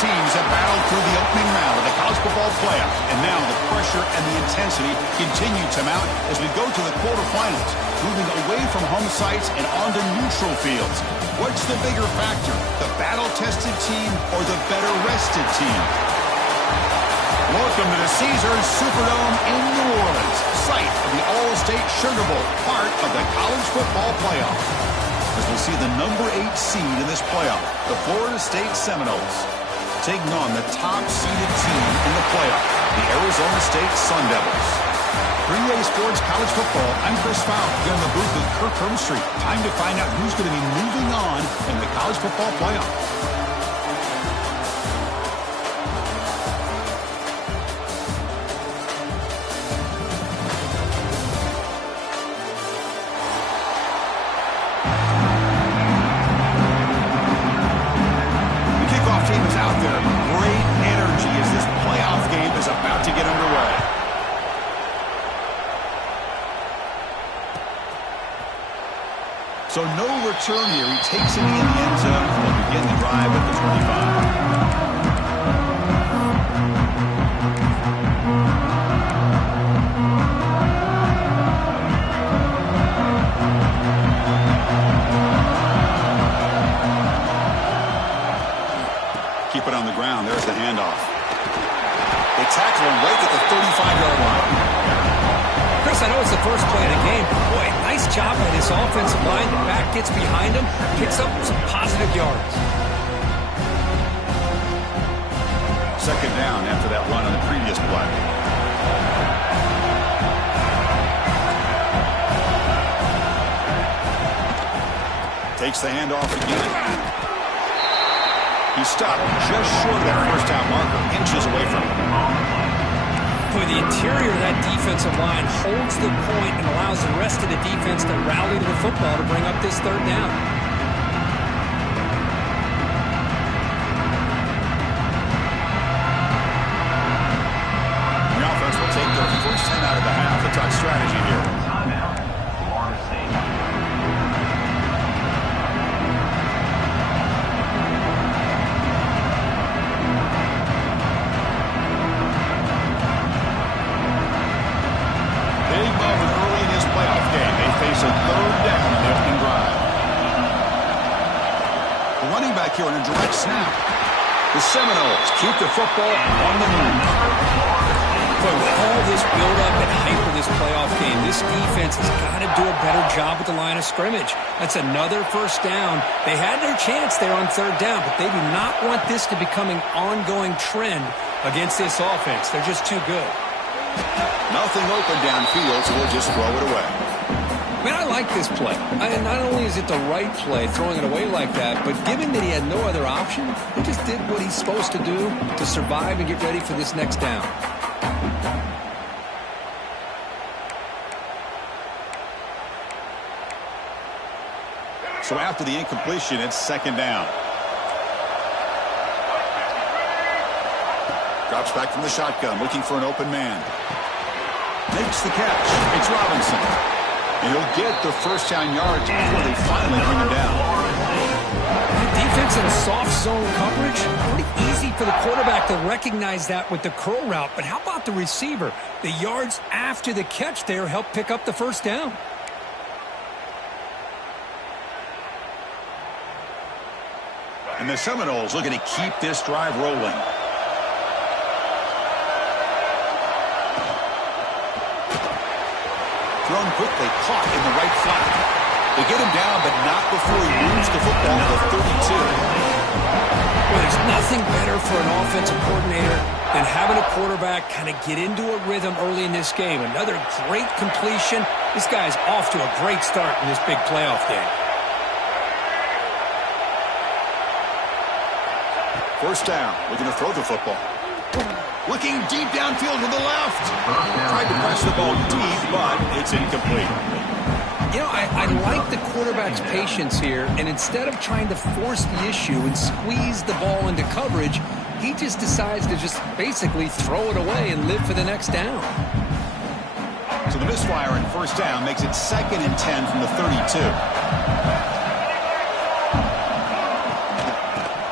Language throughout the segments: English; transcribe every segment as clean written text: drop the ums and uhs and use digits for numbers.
teams have battled through the opening round of the college football playoff, and now the pressure and the intensity continue to mount as we go to the quarterfinals, moving away from home sites and onto neutral fields. What's the bigger factor, the battle-tested team or the better-rested team? Welcome to the Caesars Superdome in New Orleans, site of the All-State Sugar Bowl, part of the college football playoff. As we'll see the number 8 seed in this playoff, the Florida State Seminoles, taking on the top-seeded team in the playoff, the Arizona State Sun Devils. 3A Sports College Football, I'm Chris Fowler, here in the booth with Kirk Herbstreit. Time to find out who's going to be moving on in the college football playoff. So no return here. He takes it in the end zone and will begin the drive at the 25. Keep it on the ground. There's the handoff. They tackle him right at the 35-yard line. Chris, I know it's the first play of the game. Boy, nice job by this offensive line. The back gets behind him, picks up some positive yards. Second down after that run on the previous play. Takes the handoff again. He stopped just short of that first down marker, inches away from him. Boy, the interior of that defensive line holds the point and allows the rest of the defense to rally to the football to bring up this third down. The offense will take their first 10 out of the half. The talk strategy here. Here on a direct snap. The Seminoles keep the football on the move. But with all this build-up and hype for this playoff game, this defense has got to do a better job at the line of scrimmage. That's another first down. They had their chance there on third down, but they do not want this to become an ongoing trend against this offense. They're just too good. Nothing open downfield, so we'll just throw it away. Man, I like this play. Not only is it the right play, throwing it away like that, but given that he had no other option, he just did what he's supposed to do to survive and get ready for this next down. So after the incompletion, it's second down. Drops back from the shotgun, looking for an open man. Makes the catch. It's Robinson. And he'll get the first down yards before they finally bring him down. The defense in soft zone coverage, pretty easy for the quarterback to recognize that with the curl route. But how about the receiver? The yards after the catch there help pick up the first down. And the Seminoles looking to keep this drive rolling. Thrown quickly, caught in the right flat. They get him down, but not before he moves the football to the 32. Well, there's nothing better for an offensive coordinator than having a quarterback kind of get into a rhythm early in this game. Another great completion. This guy's off to a great start in this big playoff game. First down, looking to throw the football. Looking deep downfield to the left. Tried to press the ball deep, but it's incomplete. You know, I like the quarterback's patience here, and instead of trying to force the issue and squeeze the ball into coverage, he just decides to just basically throw it away and live for the next down. So the misfire in first down makes it 2nd and 10 from the 32.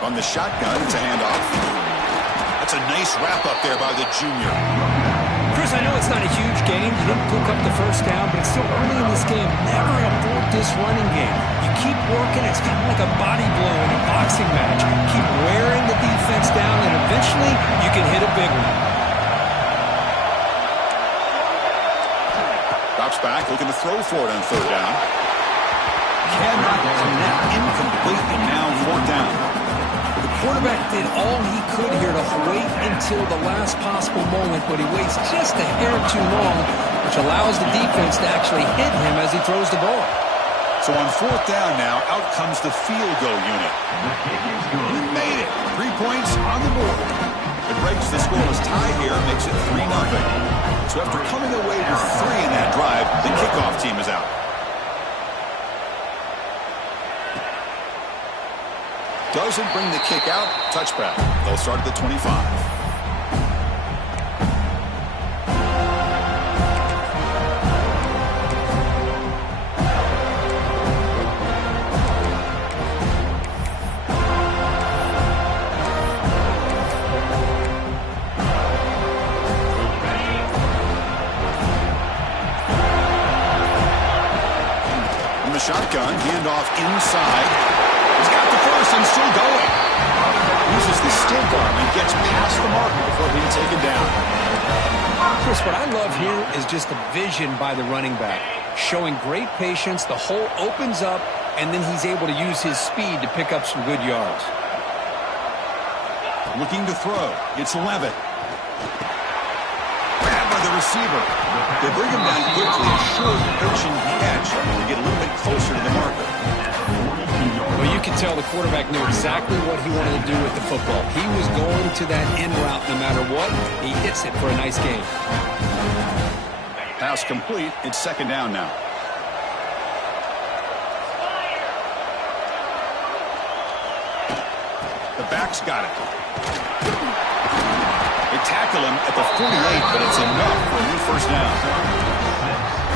On From the shotgun, it's a handoff. That's a nice wrap-up there by the junior. Chris, I know it's not a huge game. You didn't pick up the first down, but it's still early in this game. Never abort this running game. You keep working. It's kind of like a body blow in a boxing match. Keep wearing the defense down, and eventually you can hit a big one. Drops back, looking to throw for it on third down. Cannot connect, incomplete, and now fourth down. The quarterback did all he could here to wait until the last possible moment, but he waits just a hair too long, which allows the defense to actually hit him as he throws the ball. So on fourth down now, out comes the field goal unit. We made it. 3 points on the board. It breaks the scoreless tie here, makes it 3-0. So after coming away with 3 in that drive, the kickoff team is out. Doesn't bring the kick out. Touchback. They'll start at the 25. From the shotgun, handoff inside. He's got the first and still going. Uses the stick arm and gets past the marker before being taken down. Chris, what I love here is just the vision by the running back. Showing great patience, the hole opens up, and then he's able to use his speed to pick up some good yards. Looking to throw. It's Levitt. Grabbed by the receiver. They bring him down quickly. Short pitch and catch to get a little bit closer to the marker. Well, you can tell the quarterback knew exactly what he wanted to do with the football. He was going to that end route no matter what. He hits it for a nice gain. Pass complete. It's second down now. The back's got it. They tackle him at the 48, but it's enough for a new first down.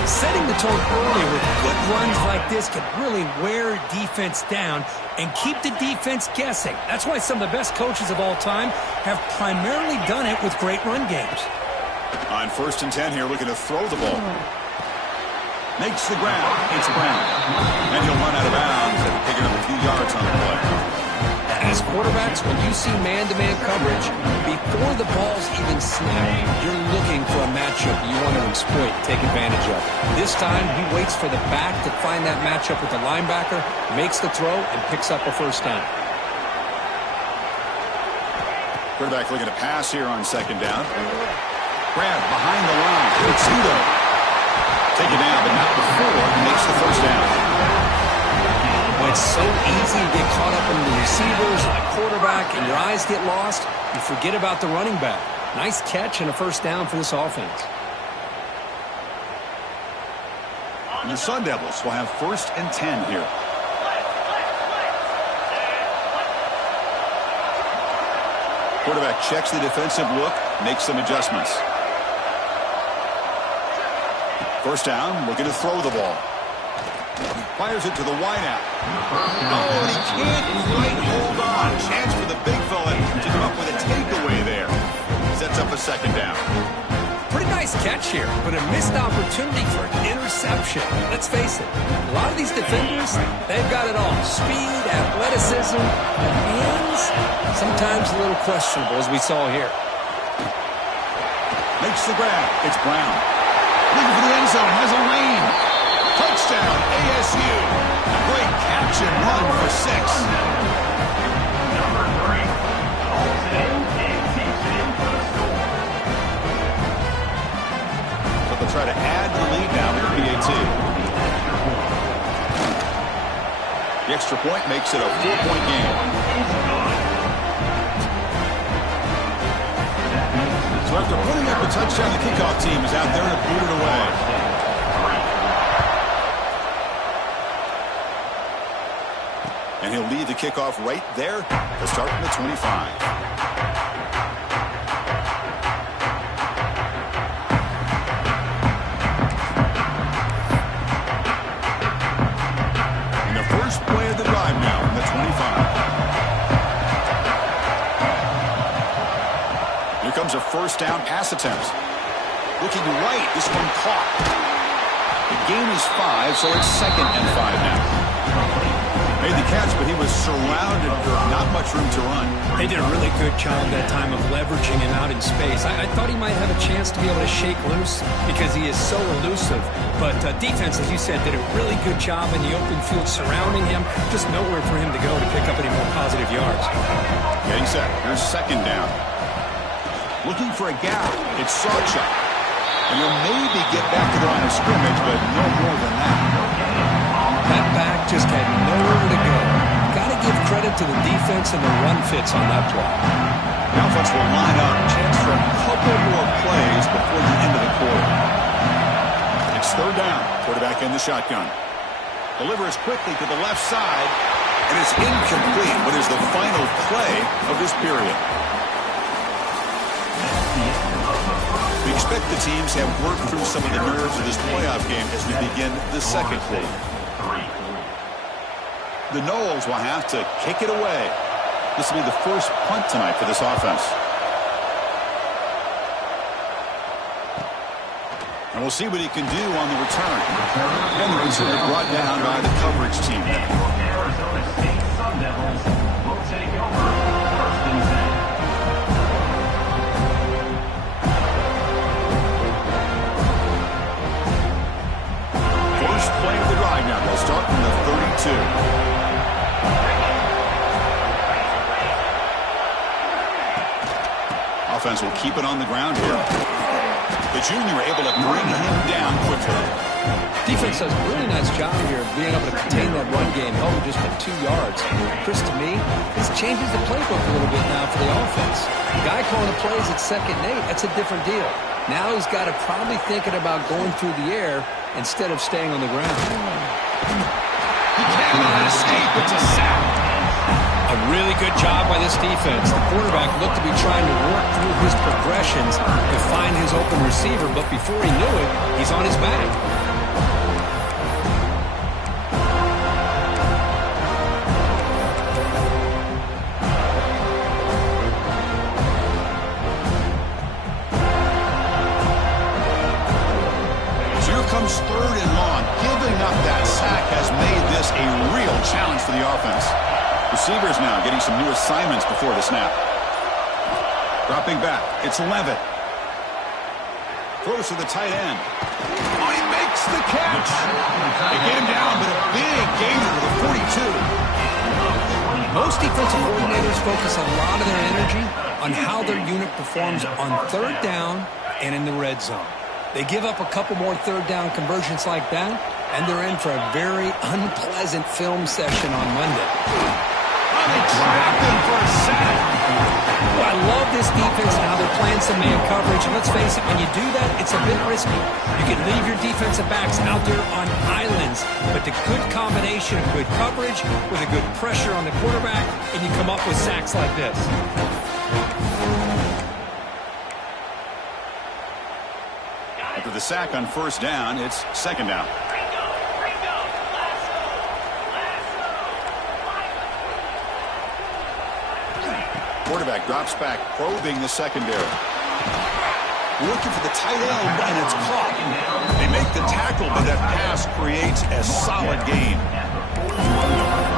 Setting the tone early with good runs like this can really wear defense down and keep the defense guessing. That's why some of the best coaches of all time have primarily done it with great run games. On 1st and 10 here, looking to throw the ball. Makes the ground. It's Brown. And he'll run out of bounds after picking up a few yards on the play. As quarterbacks, when you see man-to-man coverage, before the ball's even snapped, you're looking for a matchup you want to exploit, take advantage of. This time, he waits for the back to find that matchup with the linebacker, makes the throw, and picks up a first down. Quarterback looking to pass here on second down. Grab behind the line. It's Udo. Take it down, but not before he makes the first down. When it's so easy to get caught up in the receivers and the quarterback and your eyes get lost, you forget about the running back. Nice catch and a first down for this offense. And the Sun Devils will have 1st and 10 here. Quarterback checks the defensive look, makes some adjustments. First down, looking to throw the ball. Fires it to the wideout. Oh, and he can't quite hold on. Chance for the big fella to come up with a takeaway there. Sets up a second down. Pretty nice catch here, but a missed opportunity for an interception. Let's face it, a lot of these defenders, they've got it all. Speed, athleticism, but hands, sometimes a little questionable, as we saw here. Makes the grab. It's Brown. Looking for the end zone. Has a lane. Touchdown, ASU. Great catch and run for 6. So they'll try to add to the lead now with the PAT. The extra point makes it a 4-point game. So after putting up a touchdown, the kickoff team is out there to boot it away. And he'll lead the kickoff right there to start from the 25. And the first play of the drive now from the 25. Here comes a first down pass attempt. Looking right, this one caught. The game is 5, so it's 2nd and 5 now. Made the catch, but he was surrounded. Not much room to run. They did a really good job that time of leveraging him out in space. I thought he might have a chance to be able to shake loose because he is so elusive. But defense, as you said, did a really good job in the open field surrounding him. Just nowhere for him to go to pick up any more positive yards. Getting set. Here's 2nd down. Looking for a gap. It's Sawchuk. And he'll maybe get back to the line of scrimmage, but no more than that. That back just had nowhere to go. Got to give credit to the defense and the run fits on that play. The offense will line up. Chance for a couple more plays before the end of the quarter. It's 3rd down. Quarterback in the shotgun. Delivers quickly to the left side. And it's incomplete. What is the final play of this period? We expect the teams have worked through some of the nerves of this playoff game as we begin the 2nd quarter. The Noles will have to kick it away. This will be the first punt tonight for this offense. And we'll see what he can do on the return. Henry's brought down by the coverage team. Arizona State Sun Devils will take over 1st and 10. First play of the drive now. They'll start from the 32. Offense will keep it on the ground here. The junior able to bring him down quickly. Defense does a really nice job here of being able to contain that run game, held just for 2 yards. Chris, to me, this changes the playbook a little bit now for the offense. The guy calling the plays at 2nd and 8, that's a different deal. Now he's got to probably thinking about going through the air instead of staying on the ground. He cannot escape. It's a sack. A really good job by this defense. The quarterback looked to be trying to work through his progressions to find his open receiver, but before he knew it, he's on his back. So here comes 3rd and long. Giving up that sack has made this a real challenge for the offense. Receivers now getting some new assignments before the snap. Dropping back. It's Levitt. Throws to the tight end. Oh, he makes the catch. They get him down, but a big gain to the 42. Most defensive coordinators focus a lot of their energy on how their unit performs on 3rd down and in the red zone. They give up a couple more 3rd down conversions like that, and they're in for a very unpleasant film session on Monday. They trapped him for a sack. Well, I love this defense and how they're playing some man coverage. And let's face it, when you do that, it's a bit risky. You can leave your defensive backs out there on islands, but the good combination of good coverage with a good pressure on the quarterback, and you come up with sacks like this. After the sack on 1st down, it's 2nd down. Quarterback drops back, probing the secondary. Looking for the tight end, and it's caught. They make the tackle, but that pass creates a solid gain.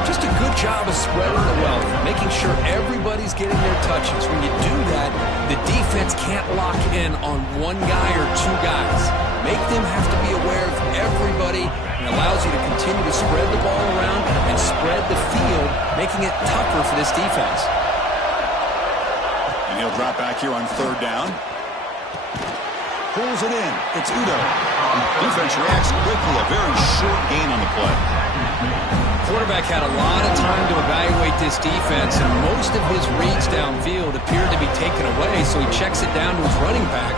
Just a good job of spreading the wealth, making sure everybody's getting their touches. When you do that, the defense can't lock in on one guy or 2 guys. Make them have to be aware of everybody, and allows you to continue to spread the ball around and spread the field, making it tougher for this defense. And he'll drop back here on 3rd down. Pulls it in. It's Udo. Defense reacts quickly. A very short gain on the play. Quarterback had a lot of time to evaluate this defense, and most of his reads downfield appeared to be taken away, so he checks it down to his running back.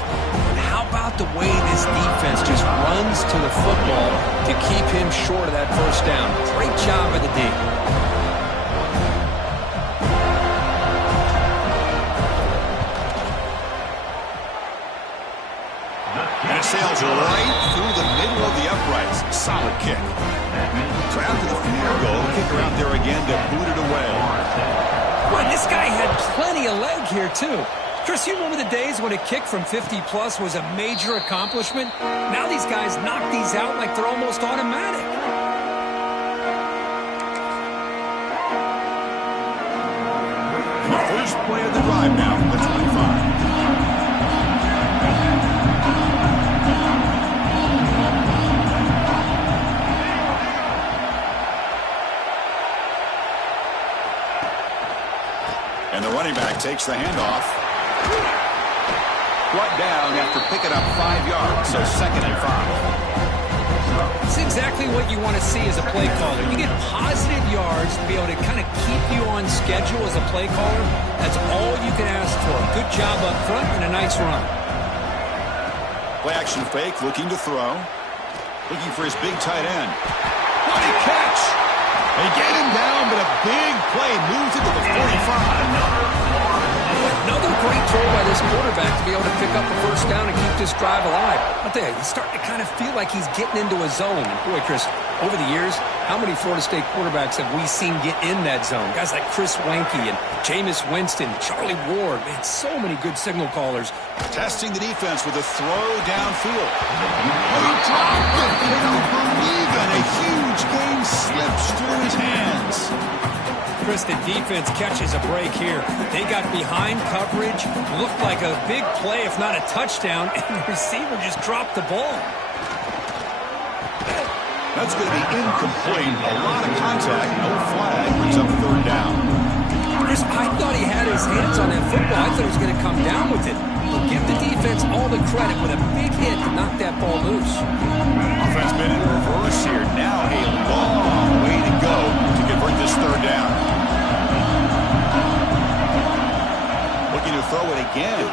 And how about the way this defense just runs to the football to keep him short of that 1st down? Great job by the D. And it sails right through the middle of the uprights. Solid kick. So after the field goal, kicker out there again to boot it away. Well, this guy had plenty of leg here, too. Chris, you remember the days when a kick from 50-plus was a major accomplishment? Now these guys knock these out like they're almost automatic. The first play of the drive now from the 25. And the running back takes the handoff. Brought down after picking up 5 yards, so 2nd and 5. It's exactly what you want to see as a play caller. You get positive yards to be able to kind of keep you on schedule as a play caller. That's all you can ask for. Good job up front and a nice run. Play action fake, looking to throw. Looking for his big tight end. What a catch! They get him down, but a big play moves it to the 45. Another great throw by this quarterback to be able to pick up the first down and keep this drive alive. I'll tell you, he's starting to kind of feel like he's getting into a zone. And boy, Chris, over the years, how many Florida State quarterbacks have we seen get in that zone? Guys like Chris Weinke and Jameis Winston, Charlie Ward. Man, so many good signal callers. Testing the defense with a throw downfield. He dropped it. Can you believe it? A huge gain slips through his hands. Chris, the defense catches a break here. They got behind coverage, looked like a big play, if not a touchdown, and the receiver just dropped the ball. That's going to be incomplete. A lot of contact, no flag, brings up 3rd down. Chris, I thought he had his hands on that football. I thought he was going to come down with it. But give the defense all the credit with a big hit to knock that ball loose. Offense been in reverse here. Now a long way to go to convert this 3rd down. Looking to throw it again.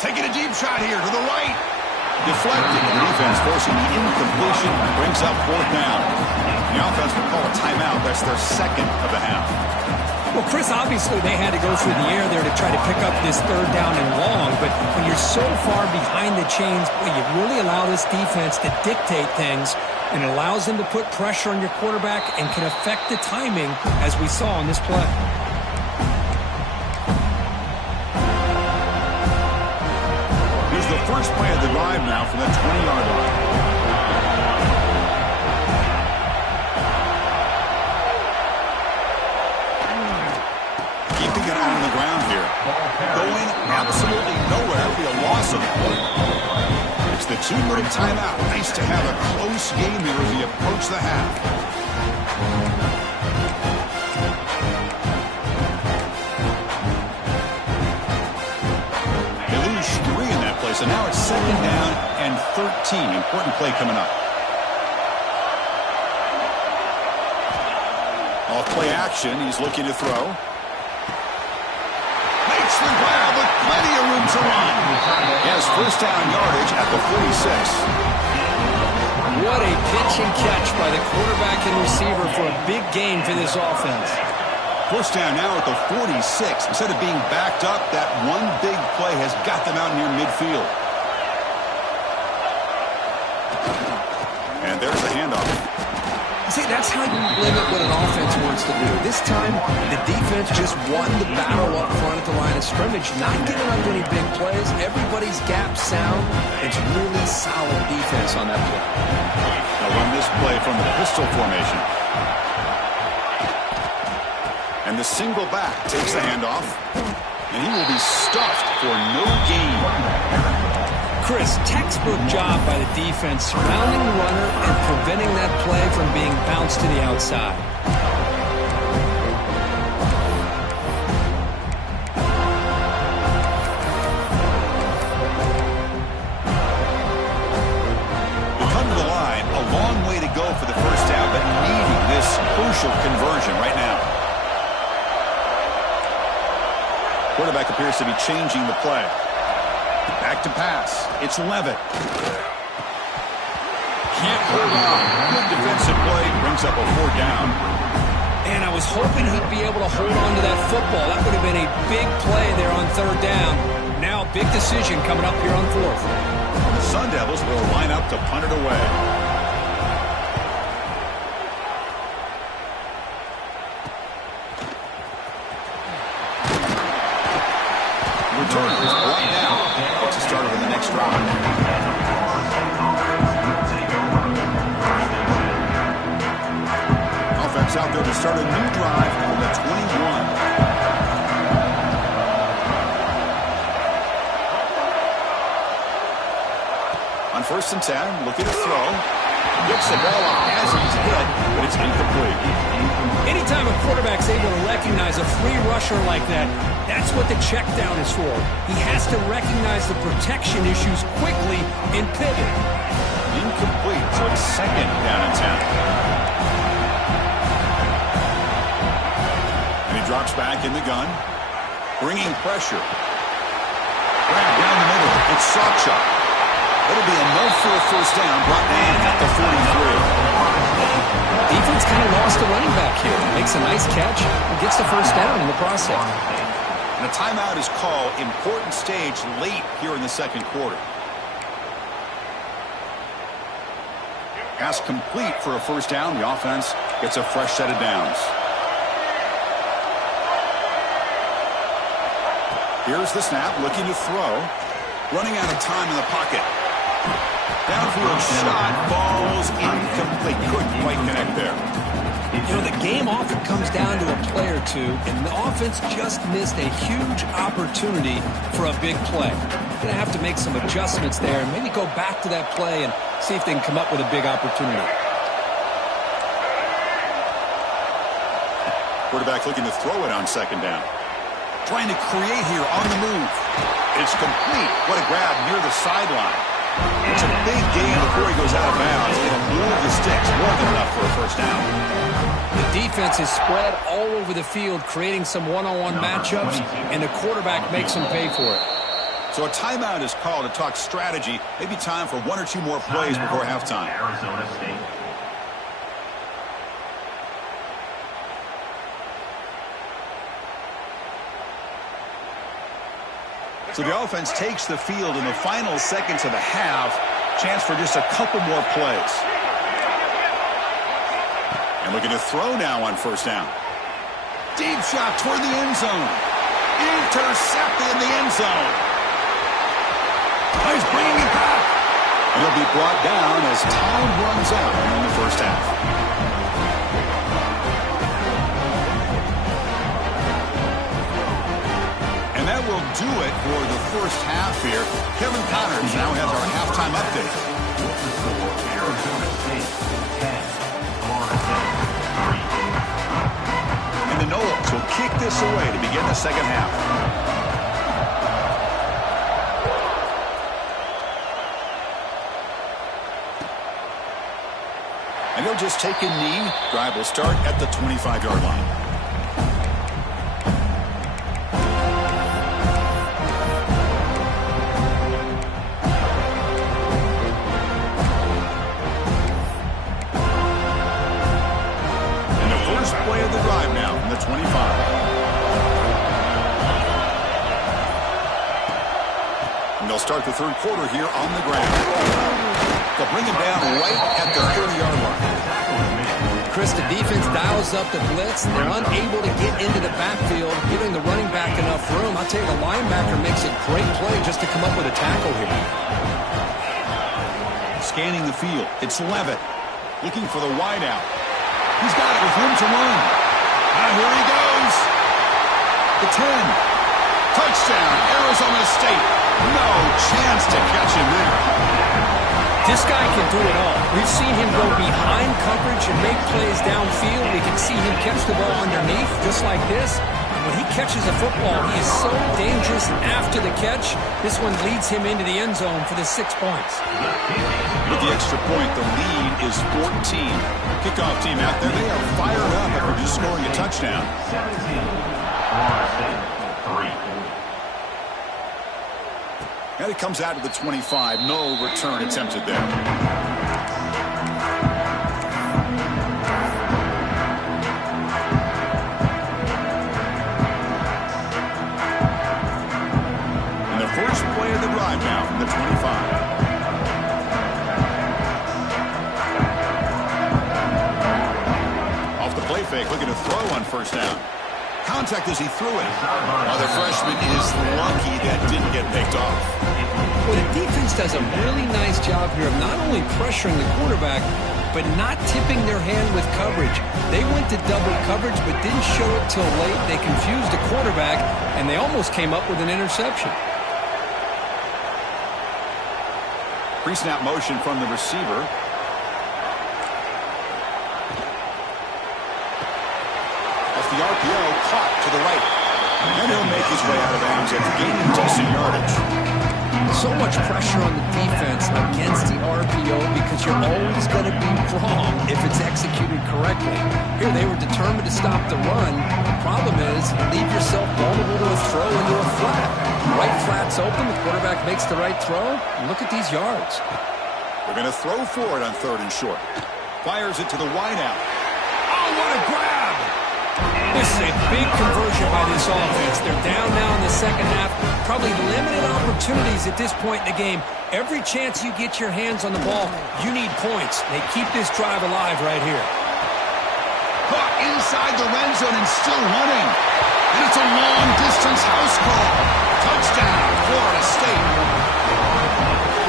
Taking a deep shot here to the right. Deflected. The defense forcing the incompletion. Brings up 4th down. The offense will call a timeout. That's their 2nd of the half. Well, Chris, obviously they had to go through the air there to try to pick up this 3rd down and long, but when you're so far behind the chains, boy, you really allow this defense to dictate things, and it allows them to put pressure on your quarterback and can affect the timing, as we saw on this play. Here's the first play of the drive now from the 20-yard line. Keeping it on the ground here. Going absolutely nowhere. It'll be a loss of point. It's the 2-minute timeout. Nice to have a close game here as we approach the half. They lose 3 in that play, so now it's 2nd down and 13. Important play coming up. Off play action. He's looking to throw. The grab with plenty of room to run. He has 1st down yardage at the 46. What a pitch and catch by the quarterback and receiver for a big gain for this offense. 1st down now at the 46. Instead of being backed up, that one big play has got them out near midfield. And there's the handoff. See, that's how you limit what an offense wants to do. This time, the defense just won the battle up front at the line of scrimmage, not giving up any big plays. Everybody's gap sound. It's really solid defense on that play. They'll run this play from the pistol formation. And the single back takes the handoff. And he will be stuffed for no gain. Chris, textbook job by the defense surrounding the runner and preventing that play from being bounced to the outside. They come to the line, a long way to go for the 1st down, but needing this crucial conversion right now. Quarterback appears to be changing the play. Back to pass. It's Levitt. Can't hold on. Good defensive play. Brings up a 4th down. And I was hoping he'd be able to hold on to that football. That would have been a big play there on 3rd down. Now a big decision coming up here on 4th. The Sun Devils will line up to punt it away. returner is brought down. Gets a start on the next drive. Offense out there to start a new drive on the 21. On 1st and 10, looking to throw. Gets the ball off as he's hit, but it's incomplete. Anytime a quarterback's able to recognize a free rusher like that, that's what the check down is for. He has to recognize the protection issues quickly and pivot. Incomplete, so it's 2nd down and 10. And he drops back in the gun, bringing pressure. Grab down the middle. It's Sawchuk. It'll be enough for a 1st down, brought in at the 43. Defense kind of lost a running back here. Makes a nice catch and gets the 1st down in the process. And a timeout is called. Important stage late here in the 2nd quarter. Pass complete for a 1st down. The offense gets a fresh set of downs. Here's the snap, looking to throw. Running out of time in the pocket. Downfield shot, falls incomplete. Couldn't quite connect there. You know, the game often comes down to a play or two, and the offense just missed a huge opportunity for a big play. Going to have to make some adjustments there and maybe go back to that play and see if they can come up with a big opportunity. Quarterback looking to throw it on 2nd down. Trying to create here on the move. It's complete. What a grab near the sideline. It's a big gain before he goes out of bounds. It'll move the sticks more than enough for a 1st down. The defense is spread all over the field, creating some one-on-one matchups, and the quarterback makes them pay for it. So a timeout is called to talk strategy. Maybe time for 1 or 2 more plays before halftime. Arizona State. So the offense takes the field in the final seconds of the half. Chance for just a couple more plays. And looking to throw now on 1st down. Deep shot toward the end zone. Intercepted in the end zone. He's bringing it back. And it'll be brought down as time runs out in the 1st half. And that will do it for the 1st half here. Kevin Connors now has our halftime update. Arizona State 10, Florida State 3. And the Noles will kick this away to begin the 2nd half. And they'll just take a knee. Drive will start at the 25-yard line. Play of the drive now from the 25. And they'll start the 3rd quarter here on the ground. They'll bring him down right at the 30-yard line. Chris, the defense dials up the blitz. They're unable to get into the backfield, giving the running back enough room. I'll tell you, the linebacker makes a great play just to come up with a tackle here. Scanning the field. It's Levitt looking for the wideout. He's got it with room to run. And here he goes. The 10. Touchdown, Arizona State. No chance to catch him there. This guy can do it all. We've seen him go behind coverage and make plays downfield. We can see him catch the ball underneath, just like this. And when he catches a football, he is so dangerous after the catch. This one leads him into the end zone for the 6 points. With the extra point, the lead is 14. Kickoff team out there, they are fired up after just scoring a touchdown. 17, Florida State 3. And it comes out to the 25. No return attempted there. And the first play of the drive now from the 25. Off the play fake, looking to throw on 1st down. Contact as he threw it. Oh, the freshman is lucky that didn't get picked off. Well, the defense does a really nice job here of not only pressuring the quarterback, but not tipping their hand with coverage. They went to double coverage, but didn't show it till late. They confused the quarterback, and they almost came up with an interception. Pre-snap motion from the receiver. Off the RPO, caught to the right. And he'll make his way out of bounds after gaining decent yardage. So much pressure on the defense against the RPO because you're always going to be wrong if it's executed correctly. Here they were determined to stop the run. The problem is you leave yourself vulnerable to a throw into a flat. Right flat's open, the quarterback makes the right throw. Look at these yards. They're going to throw for it on 3rd and short. Fires it to the wideout. Oh, what a grab! This is a big conversion by this offense. They're down now in the second half. Probably limited opportunities at this point in the game. Every chance you get your hands on the ball, you need points. They keep this drive alive right here. Caught inside the red zone and still running. And it's a long-distance house call. Touchdown, Florida State.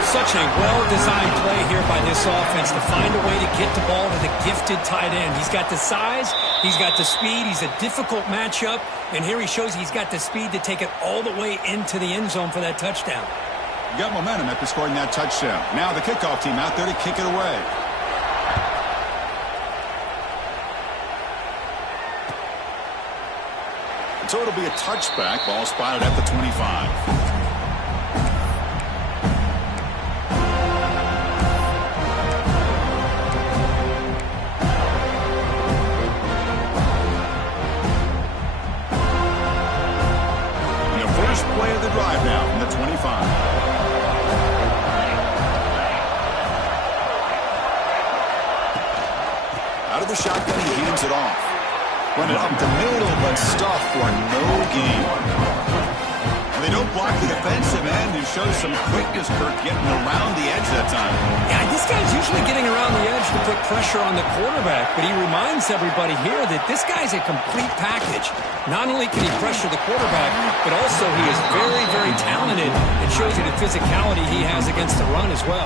Such a well-designed play here by this offense to find a way to get the ball to the gifted tight end. He's got the size, he's got the speed, he's a difficult matchup, and here he shows he's got the speed to take it all the way into the end zone for that touchdown. You got momentum after scoring that touchdown. Now the kickoff team out there to kick it away. So it'll be a touchback. Ball spotted at the 25. Play of the drive now from the 25. Out of the shotgun, he hands it off. Run it up the middle, but stuff for no gain. And they don't block the defensive end, who shows some quickness, Kirk, getting around the edge that time. Yeah, this guy's usually getting around the edge to put pressure on the quarterback, but he reminds everybody here that this guy's a complete package. Not only can he pressure the quarterback, but also he is very, very talented. It shows you the physicality he has against the run as well.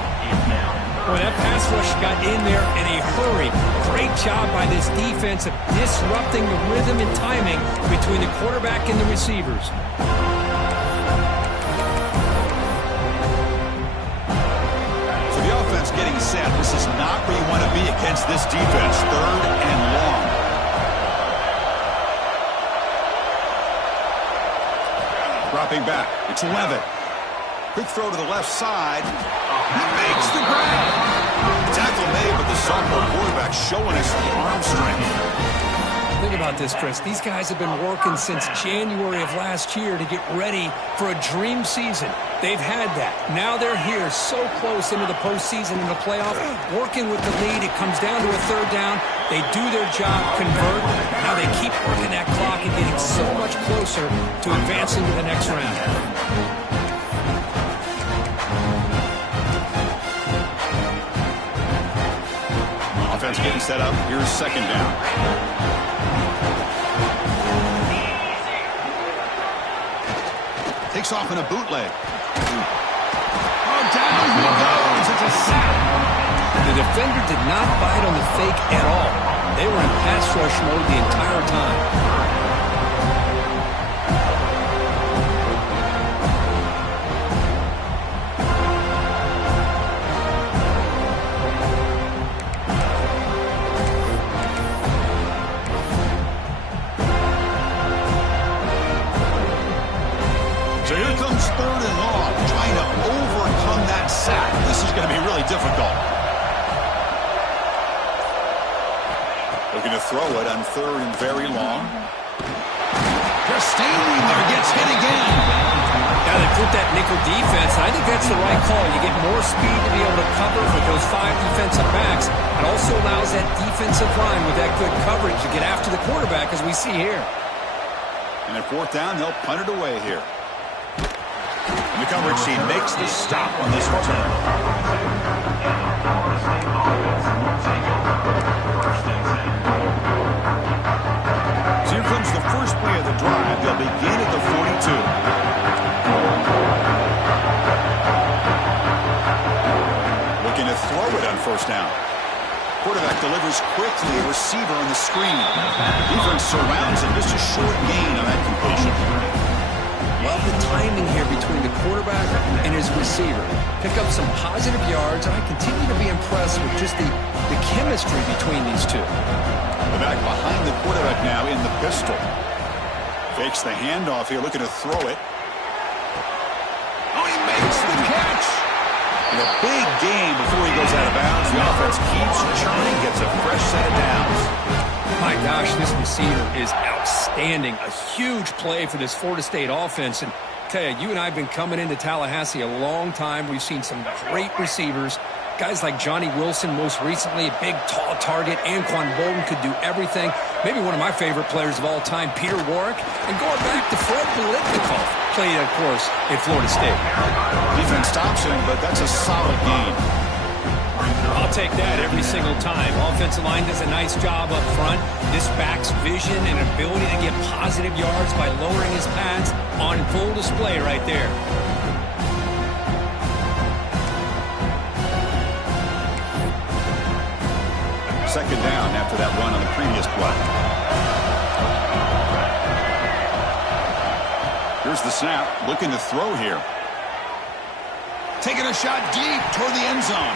Well, that pass rush got in there in a hurry. Great job by this defense of disrupting the rhythm and timing between the quarterback and the receivers. So the offense getting set. This is not where you want to be against this defense. 3rd and long. Dropping back. It's Levitt. Quick throw to the left side. He makes the grab. Tackle made, but the sophomore quarterback showing us the arm strength. Think about this, Chris. These guys have been working since January of last year to get ready for a dream season. They've had that. Now they're here so close into the postseason and the playoff. Working with the lead, it comes down to a 3rd down. They do their job, convert. Now they keep working that clock and getting so much closer to advancing to the next round. Offense getting set up. Here's 2nd down. Takes off in a bootleg. Oh, down he goes. It's a sack. The defender did not bite on the fake at all. They were in pass rush mode the entire time. So here comes 3rd and long, trying to overcome that sack. This is going to be really difficult. Looking to throw it on 3rd and very long. Just standing there, gets hit again. Now they put that nickel defense. I think that's the right call. You get more speed to be able to cover for those 5 defensive backs. It also allows that defensive line with that good coverage to get after the quarterback, as we see here. And at 4th down, they'll punt it away here. And the coverage team makes the stop on this return. So here comes the first play of the first down. Quarterback delivers quickly, a receiver on the screen. Defense surrounds him, just a short gain on that completion. Love the timing here between the quarterback and his receiver. Pick up some positive yards, and I continue to be impressed with just the chemistry between these two. The back behind the quarterback now in the pistol. Fakes the handoff here, looking to throw it. Oh, he makes the catch! And a big gain before he goes out of bounds. The offense keeps churning, gets a fresh set of downs. My gosh, this receiver is outstanding. A huge play for this Florida State offense. And I tell you, you and I have been coming into Tallahassee a long time. We've seen some great receivers. Guys like Johnny Wilson, most recently, a big, tall target. Anquan Bolden could do everything. Maybe one of my favorite players of all time, Peter Warrick. And going back to Fred Biletnikoff, played, of course, in Florida State. Defense stops him, but that's a solid gain. I'll take that every single time. Offensive line does a nice job up front. This back's vision and ability to get positive yards by lowering his pads on full display right there. Second down after that run on the previous play. Here's the snap, looking to throw here. Taking a shot deep toward the end zone.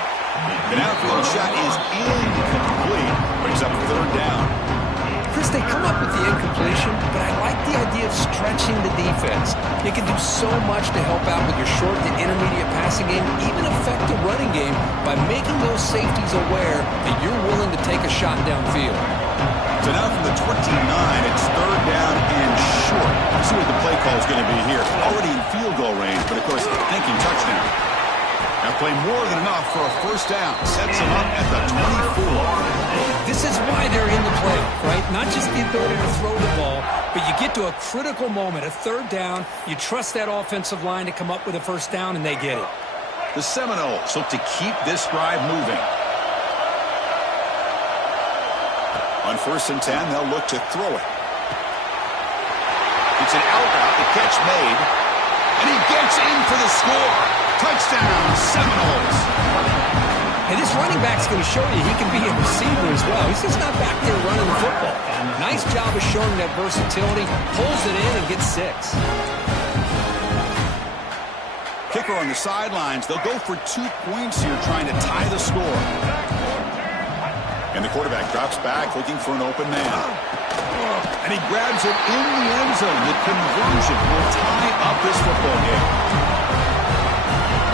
An outfield shot is incomplete. Brings up third down. Chris, they come up with the incompletion, but I like the idea of stretching the defense. It can do so much to help out with your short to intermediate passing game, even affect the running game by making those safeties aware that you're willing to take a shot downfield. So now from the 29, it's third down and short. Let's see what the play call is going to be here. Already in field goal range, but of course, thinking touchdown. Now play more than enough for a first down. Sets him up at the 24. This is why they're in the play, right? Not just the ability to throw the ball, but you get to a critical moment, a third down. You trust that offensive line to come up with a first down, and they get it. The Seminoles look to keep this drive moving. On 1st and 10, they'll look to throw it. It's an out route, the catch made, and he gets in for the score. Touchdown, Seminoles. And this running back's going to show you he can be a receiver as well. He's just not back there running the football. Nice job of showing that versatility. Pulls it in and gets 6. Kicker on the sidelines. They'll go for 2 points here, trying to tie the score. And the quarterback drops back, looking for an open man. And he grabs it in the end zone. The conversion will tie up this football game.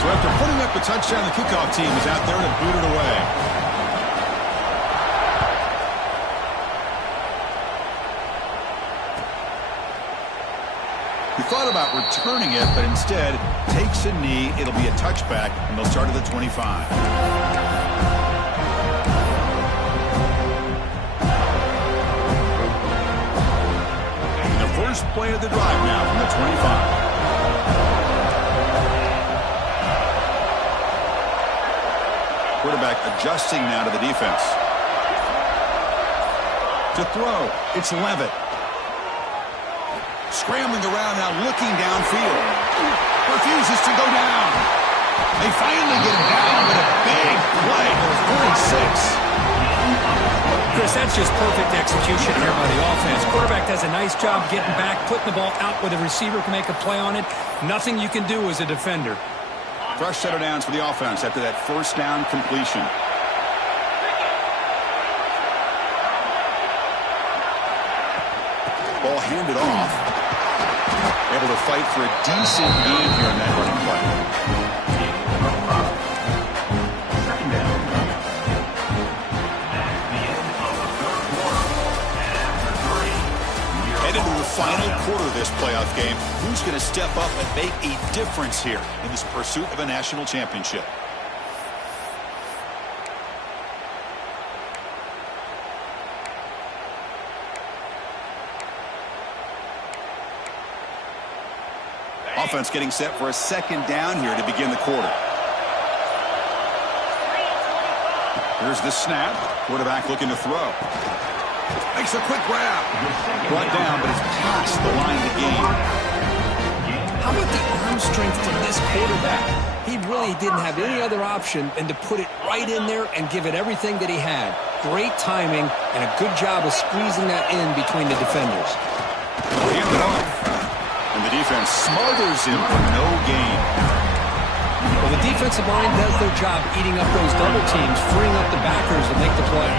So after putting up a touchdown, the kickoff team is out there to boot it away. He thought about returning it, but instead takes a knee. It'll be a touchback, and they'll start at the 25. First play of the drive now from the 25. Quarterback adjusting now to the defense. To throw, it's Levitt. Scrambling around now, looking downfield. Refuses to go down. They finally get him down, but a big play for 46. Chris, that's just perfect execution here by the offense. Quarterback does a nice job getting back, putting the ball out where the receiver can make a play on it. Nothing you can do as a defender. Fresh set of downs for the offense after that first down completion. Ball handed off. Able to fight for a decent gain here in that running play. Final quarter of this playoff game. Who's going to step up and make a difference here in this pursuit of a national championship? Offense getting set for a second down here to begin the quarter. Here's the snap. Quarterback looking to throw. Makes a quick grab. Brought down, but it's past the line to gain. How about the arm strength from this quarterback? He really didn't have any other option than to put it right in there and give it everything that he had. Great timing and a good job of squeezing that in between the defenders. Hand it off. And the defense smothers him for no gain. Well, the defensive line does their job eating up those double teams, freeing up the backers to make the play.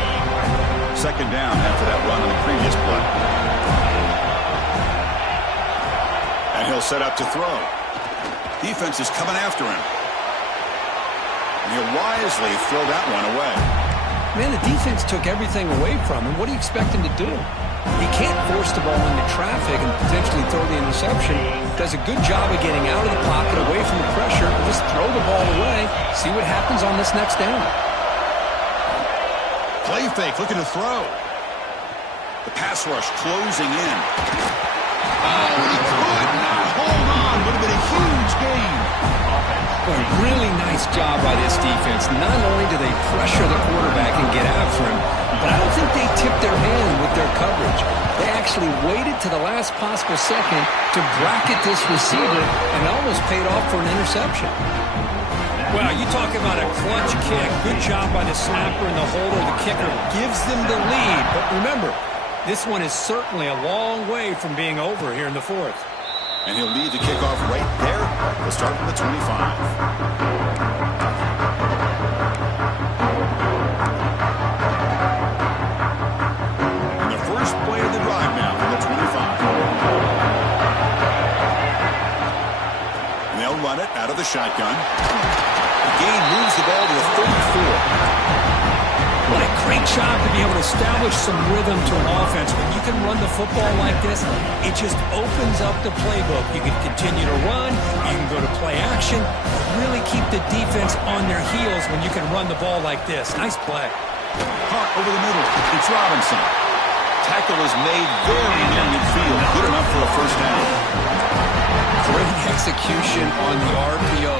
Second down after that run on the previous play. And he'll set up to throw. Defense is coming after him. And he'll wisely throw that one away. Man, the defense took everything away from him. What do you expect him to do? He can't force the ball into traffic and potentially throw the interception. Does a good job of getting out of the pocket, away from the pressure, and just throw the ball away. See what happens on this next down. Play fake, looking to throw. The pass rush closing in. Oh, he could not hold on. Would have been a huge gain. A really nice job by this defense. Not only do they pressure the quarterback and get after him, but I don't think they tipped their hand with their coverage. They actually waited to the last possible second to bracket this receiver, and it almost paid off for an interception. Well, you talk about a clutch kick. Good job by the snapper and the holder. The kicker gives them the lead. But remember, this one is certainly a long way from being over here in the fourth. And he'll lead the kickoff right there. We'll start from the 25. And the first play of the drive now from the 25. And they'll run it out of the shotgun. The gain moves the ball to the 34. What a great job to be able to establish some rhythm to an offense. When you can run the football like this, it just opens up the playbook. You can continue to run, you can go to play action, really keep the defense on their heels when you can run the ball like this. Nice play. Hart over the middle. It's Robinson. Tackle is made very near midfield. Good enough for a first down. Great execution on the RPO.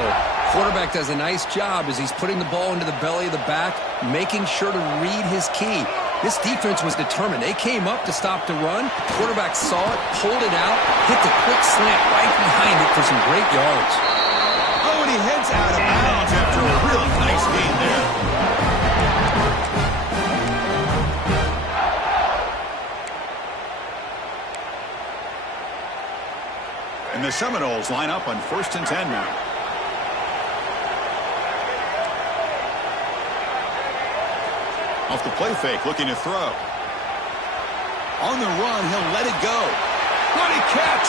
Quarterback does a nice job as he's putting the ball into the belly of the back, making sure to read his key. This defense was determined. They came up to stop the run. Quarterback saw it, pulled it out, hit the quick slant right behind it for some great yards. Oh, and he heads out of bounds after a really nice gain there. And the Seminoles line up on 1st and 10 now. Off the play fake, looking to throw. On the run, he'll let it go. What a catch!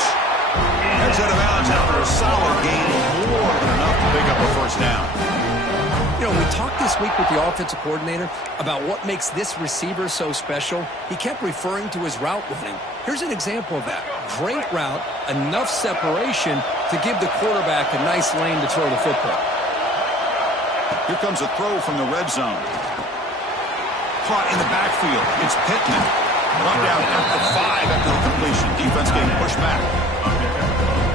Heads out of bounds after a solid gain of more than enough to pick up a first down. You know, we talked this week with the offensive coordinator about what makes this receiver so special. He kept referring to his route running. Here's an example of that. Great route, enough separation to give the quarterback a nice lane to throw the football. Here comes a throw from the red zone. Caught in the backfield. It's Pittman. Brought down at the 5 after the completion. Defense getting pushed back.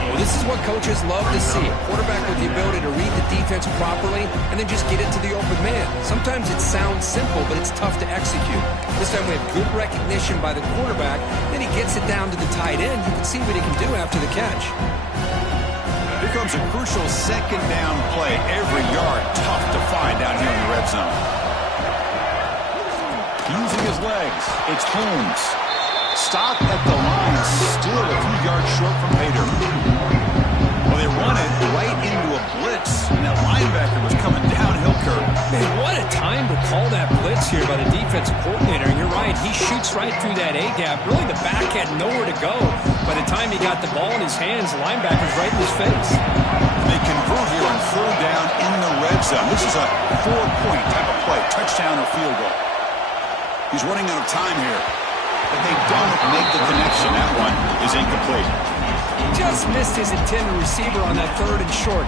Well, this is what coaches love to see. A quarterback with the ability to read the defense properly and then just get it to the open man. Sometimes it sounds simple, but it's tough to execute. This time we have good recognition by the quarterback. Then he gets it down to the tight end. You can see what he can do after the catch. Here comes a crucial second down play. Every yard tough to find down here in the red zone. Using his legs, it's Holmes. Stop at the line, still a few yards short from Pater. Well, they run it right into a blitz, and that linebacker was coming downhill curve. Man, what a time to call that blitz here by the defensive coordinator. And you're right, he shoots right through that A-gap. Really, the back had nowhere to go. By the time he got the ball in his hands, the linebacker's right in his face. They convert here on 3rd down in the red zone. This is a 4-point type of play, touchdown or field goal. He's running out of time here. But they don't make the connection. That one is incomplete. Just missed his intended receiver on that 3rd and short.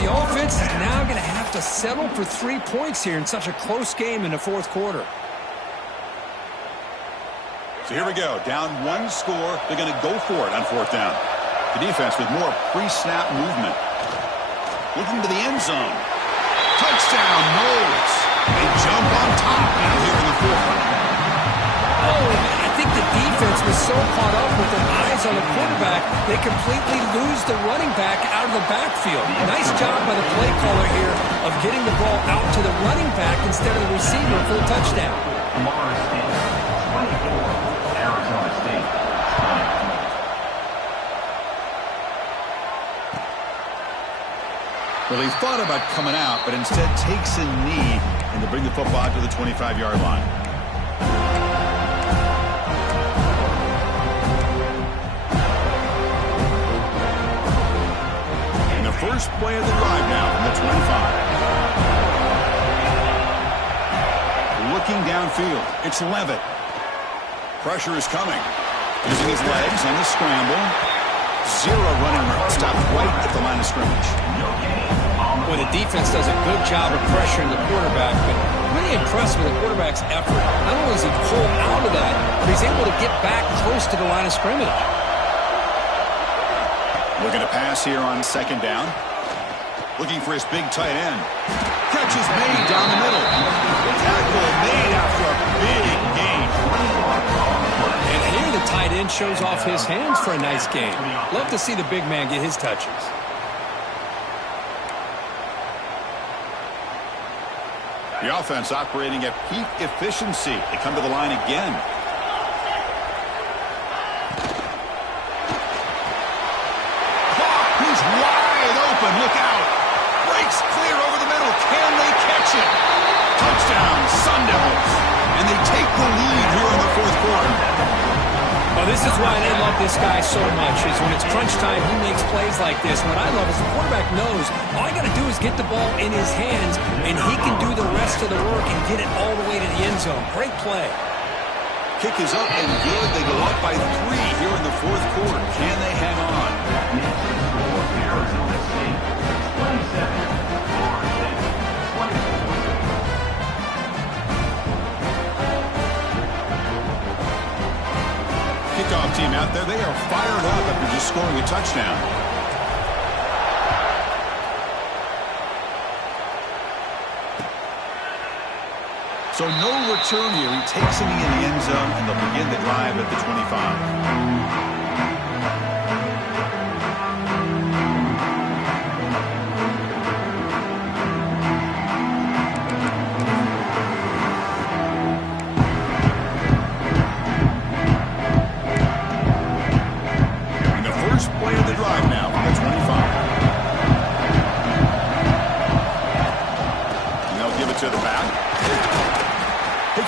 The offense is now going to have to settle for 3 points here in such a close game in the 4th quarter. So here we go. Down 1 score. They're going to go for it on 4th down. The defense with more pre-snap movement. Looking to the end zone. Touchdown, Knowles. They jump on top now here in the 4th. Oh, I think the defense defense was so caught up with their eyes on the quarterback, they completely lose the running back out of the backfield. Nice job by the play caller here of getting the ball out to the running back instead of the receiver for the touchdown. Florida State 24, Arizona State 19. Well, he thought about coming out, but instead takes a knee and to bring the football to the 25-yard line. And the first play of the drive now from the 25. Looking downfield, it's Levitt. Pressure is coming. Using his legs and the scramble. Zero running room. Stopped right at the line of scrimmage. Well, the defense does a good job of pressuring the quarterback, but really impressed with the quarterback's effort. Not only is he pulled out of that, but he's able to get back close to the line of scrimmage. Looking to pass here on second down. Looking for his big tight end. Catch is made down the middle. Tackle made after a big gain. And here the tight end shows off his hands for a nice game. Love to see the big man get his touches. The offense operating at peak efficiency. They come to the line again. He's wide open. Look out. Breaks clear over the middle. Can they catch it? Touchdown, Sun Devils. And they take the lead here in the fourth quarter. Well, this is why they love this guy so much, is when it's crunch time, he makes plays like this. What I love is the quarterback knows all I got to do is get the ball in his hands, and he can do the rest of the work and get it all the way to the end zone. Great play. Kick is up and good. They go up by 3 here in the fourth quarter. Can they hang on? Arizona State 27, Florida State 24. Kickoff team out there. They are fired up after just scoring a touchdown. So no return here. He takes him in the end zone, and they'll begin the drive at the 25.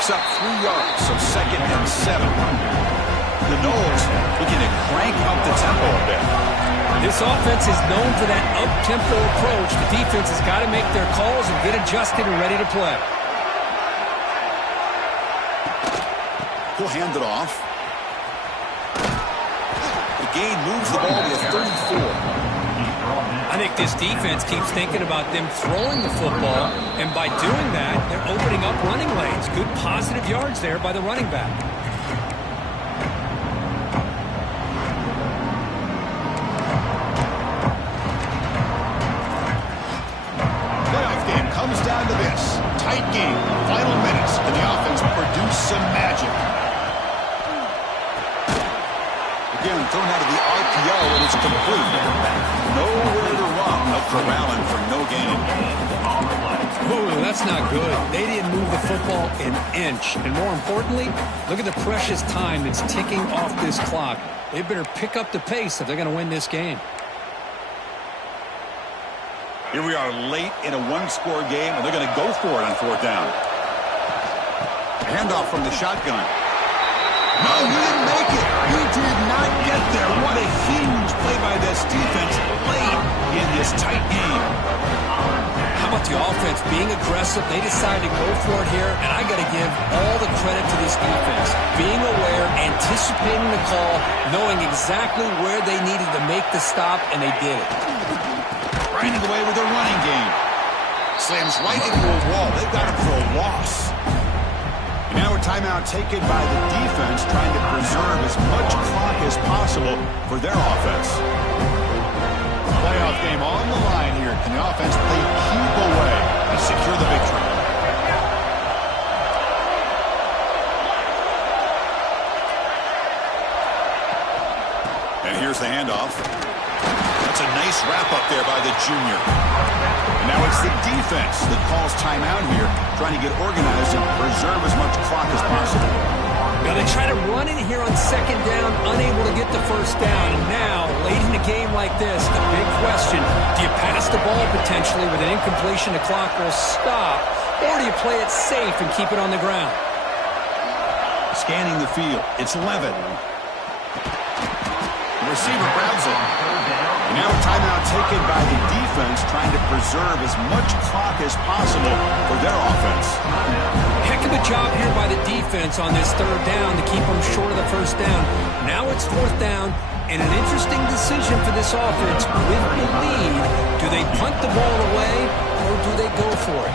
Up 3 yards, so 2nd and 7. The Noles looking to crank up the tempo a bit. This offense is known for that up-tempo approach. The defense has got to make their calls and get adjusted and ready to play. He'll hand it off. The gain moves the ball to the 34. I think this defense keeps thinking about them throwing the football, and by doing that, they're opening up running lanes. Good positive yards there by the running back. Playoff game comes down to this. Tight game, final minutes, and the offense produce some magic. Again, thrown out of the RPO, and it's complete. Nowhere to run. No corralling for no gain. Ooh, that's not good. They didn't move the football an inch. And more importantly, look at the precious time that's ticking off this clock. They better pick up the pace if they're going to win this game. Here we are late in a one-score game, and they're going to go for it on 4th down. Handoff from the shotgun. No, he didn't make it. He did not get there. What a huge play by this defense late in this tight game. How about the offense being aggressive? They decided to go for it here, and I got to give all the credit to this defense. Being aware, anticipating the call, knowing exactly where they needed to make the stop, and they did it. Right into the way with their running game. Slams right into a wall. They've got him for a loss. And now a timeout taken by the defense, trying to preserve as much clock as possible for their offense. Playoff game on the line here. Can the offense play keep away and secure the victory? handoff. That's a nice wrap-up there by the junior. And now it's the defense that calls timeout here, trying to get organized and preserve as much clock as possible. Now they try to run in here on second down, unable to get the first down. And now, late in a game like this, the big question, do you pass the ball potentially with an incompletion? The clock will stop, or do you play it safe and keep it on the ground? Scanning the field, it's Levitt. The receiver grabs it. And now a timeout taken by the defense, trying to preserve as much clock as possible for their offense. Heck of a job here by the defense on this third down to keep them short of the first down. Now it's fourth down, and an interesting decision for this offense. With the lead, do they punt the ball away, or do they go for it?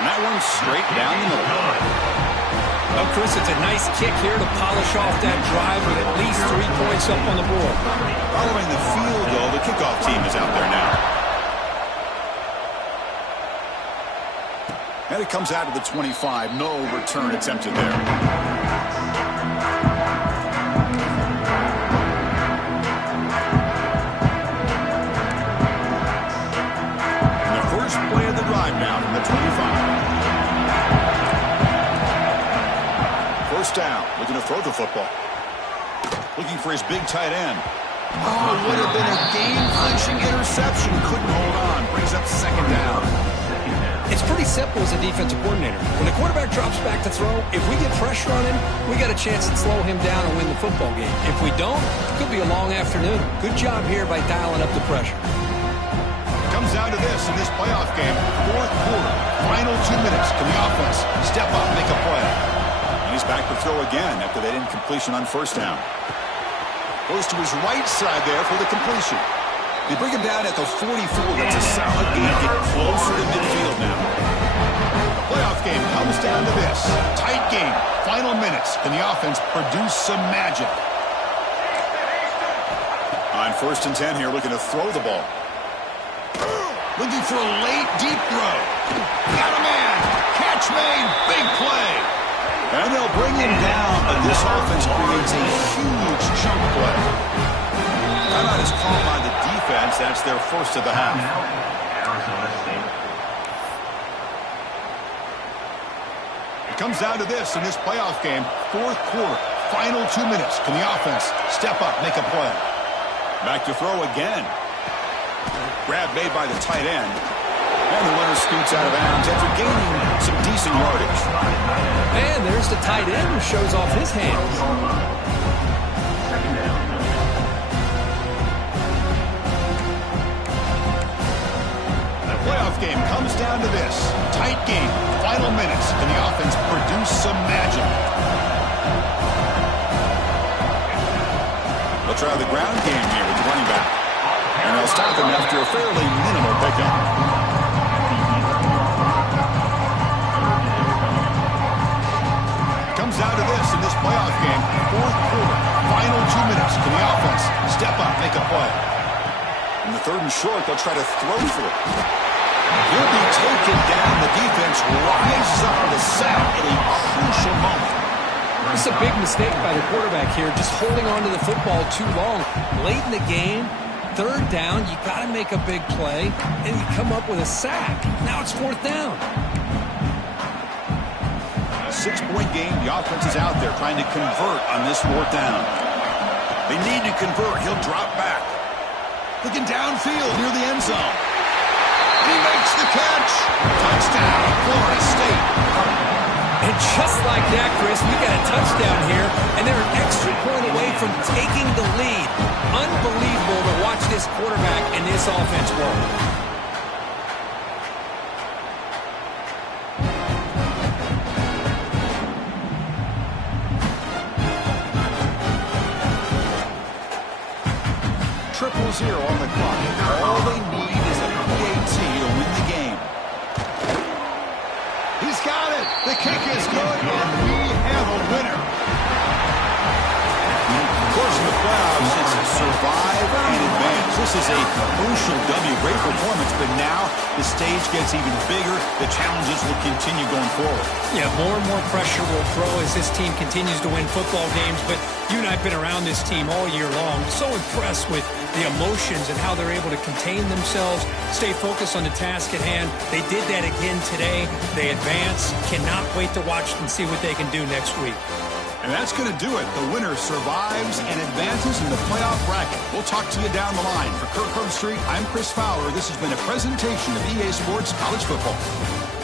And that one's straight down the middle. Well, Chris, it's a nice kick here to polish off that drive with at least 3 points up on the board. Following the field goal, the kickoff team is out there now. And it comes out to the 25. No return attempted there. And the first play of the drive now from the 25. First down, looking to throw the football. Looking for his big tight end. Oh, would have been a game-clinching interception. Couldn't hold on. Brings up second down. It's pretty simple as a defensive coordinator. When the quarterback drops back to throw, if we get pressure on him, we got a chance to slow him down and win the football game. If we don't, it could be a long afternoon. Good job here by dialing up the pressure. Comes down to this in this playoff game. Fourth quarter, final 2 minutes. Can the offense step up, make a play? He's back to throw again after that incompletion on first down. Goes to his right side there for the completion. They bring him down at the 44. That's a solid gain. Get closer to midfield now. The playoff game comes down to this. Tight game. Final minutes. Can the offense produce some magic? On first and 10 here, looking to throw the ball. Looking for a late, deep throw. Got a man. Catch made. Big play. And they'll bring him down, but this offense creates a huge chunk play. Timeout is called by the defense. That's their first of the half. It comes down to this in this playoff game. Fourth quarter, final 2 minutes. Can the offense step up, make a play? Back to throw again. Grab made by the tight end. And the runner scoots out of bounds after gaining some decent yardage. And there's the tight end who shows off his hands. The playoff game comes down to this. Tight game, final minutes. Can the offense produce some magic? They'll try the ground game here with the running back. And they'll stop him after a fairly minimal pickup. Down to this in this playoff game. Fourth quarter, final 2 minutes. Can the offense step up, make a play? In the third and short, they'll try to throw for it. He'll be taken down. The defense rises up with a sack at a crucial moment. It's a big mistake by the quarterback here, just holding on to the football too long. Late in the game, third down, you got to make a big play, and you come up with a sack. Now it's fourth down. 6-point game. The offense is out there trying to convert on this fourth down. They need to convert. He'll drop back. Looking downfield near the end zone. And he makes the catch. Touchdown, Florida State. And just like that, Chris, we got a touchdown here, and they're an extra point away from taking the lead. Unbelievable to watch this quarterback and this offense work. Zero on the clock. All they need is a PAT to win the game. He's got it. The kick is good, and we have a winner. Of course, in the playoffs, it's survive and advance. This is a crucial W. Great performance, but now the stage gets even bigger. The challenges will continue going forward. Yeah, more and more pressure will grow as this team continues to win football games, but you and I have been around this team all year long. So impressed with the emotions and how they're able to contain themselves, stay focused on the task at hand. They did that again today. They advance. Cannot wait to watch and see what they can do next week. And that's going to do it. The winner survives and advances in the playoff bracket. We'll talk to you down the line. For Kirk Herbstreit, I'm Chris Fowler. This has been a presentation of EA Sports College Football.